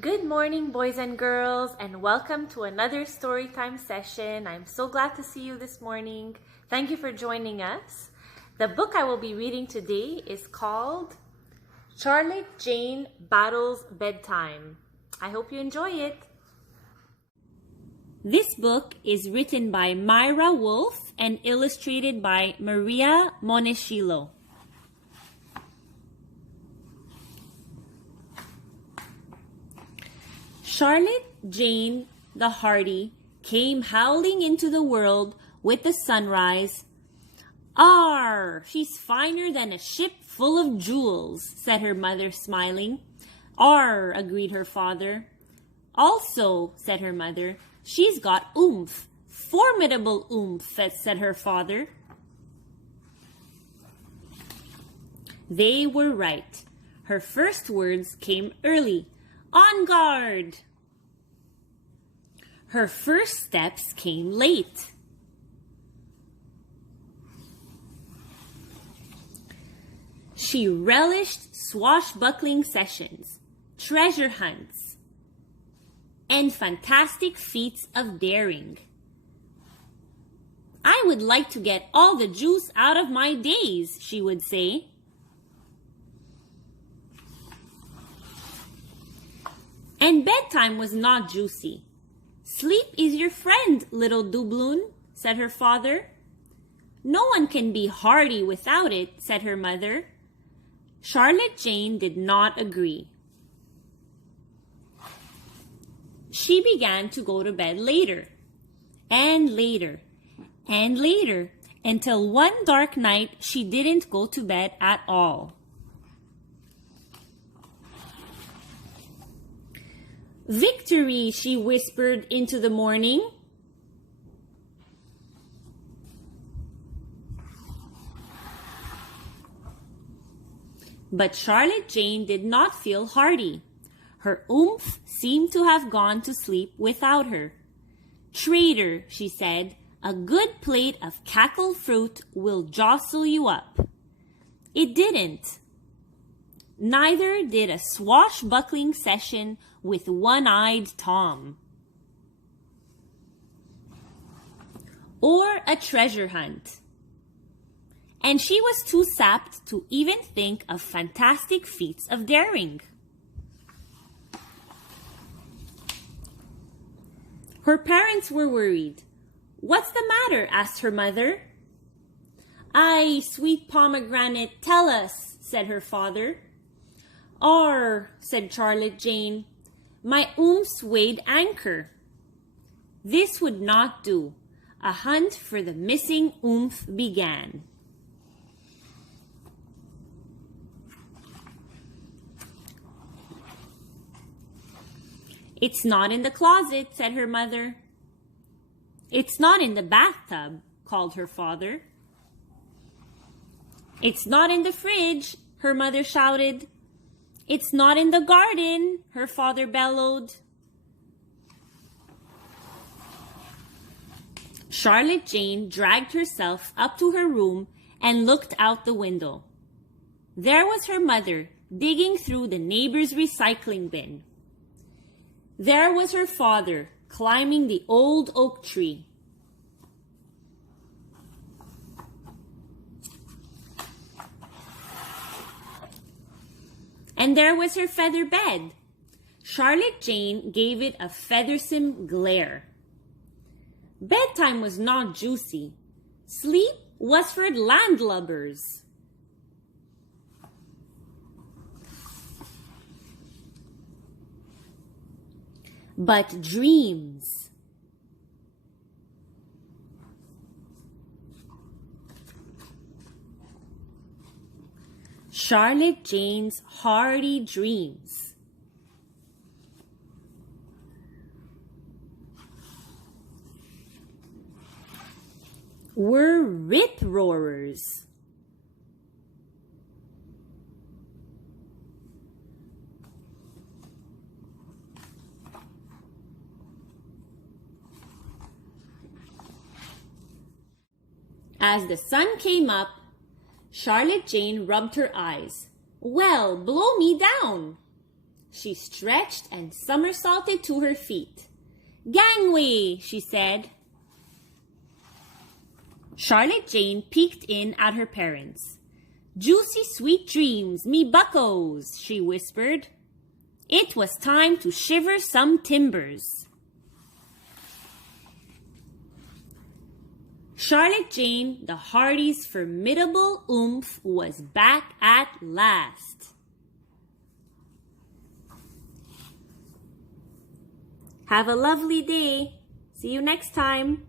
Good morning, boys and girls, and welcome to another storytime session. I'm so glad to see you this morning. Thank you for joining us. The book I will be reading today is called Jane Battles Bedtime. I hope you enjoy it. This book is written by Myra Wolfe and illustrated by Maria Monescillo. Charlotte Jane the Hardy came howling into the world with the sunrise. "Arr, she's finer than a ship full of jewels," said her mother, smiling. "Arr," agreed her father. "Also," said her mother, "she's got oomph, formidable oomph," said her father. They were right. Her first words came early. "On guard!" Her first steps came late. She relished swashbuckling sessions, treasure hunts, and fantastic feats of daring. "I would like to get all the juice out of my days," she would say. And bedtime was not juicy. "Sleep is your friend, little doubloon," said her father. "No one can be hardy without it," said her mother. Charlotte Jane did not agree. She began to go to bed later, and later, and later, until one dark night she didn't go to bed at all. "Victory," she whispered into the morning. But Charlotte Jane did not feel hardy. Her oomph seemed to have gone to sleep without her. "Traitor," she said, "a good plate of cackle fruit will jostle you up." It didn't. Neither did a swashbuckling session with one-eyed Tom, or a treasure hunt. And she was too sapped to even think of fantastic feats of daring. Her parents were worried. "What's the matter?" asked her mother. "Aye, sweet pomegranate, tell us," said her father. "Arr," said Charlotte Jane, "my oomphs weighed anchor." This would not do. A hunt for the missing oomph began. "It's not in the closet," said her mother. "It's not in the bathtub," called her father. "It's not in the fridge," her mother shouted. "It's not in the garden," her father bellowed. Charlotte Jane dragged herself up to her room and looked out the window. There was her mother digging through the neighbor's recycling bin. There was her father climbing the old oak tree. And there was her feather bed. Charlotte Jane gave it a feathersome glare. Bedtime was not juicy. Sleep was for landlubbers. But dreams. Charlotte Jane's hardy dreams. Were rip-roarers. As the sun came up, Charlotte Jane rubbed her eyes. "Well, blow me down." She stretched and somersaulted to her feet. "Gangway," she said. Charlotte Jane peeked in at her parents. "Juicy sweet dreams, me buckos," she whispered. It was time to shiver some timbers. Charlotte Jane, the Hardy's formidable oomph, was back at last. Have a lovely day. See you next time.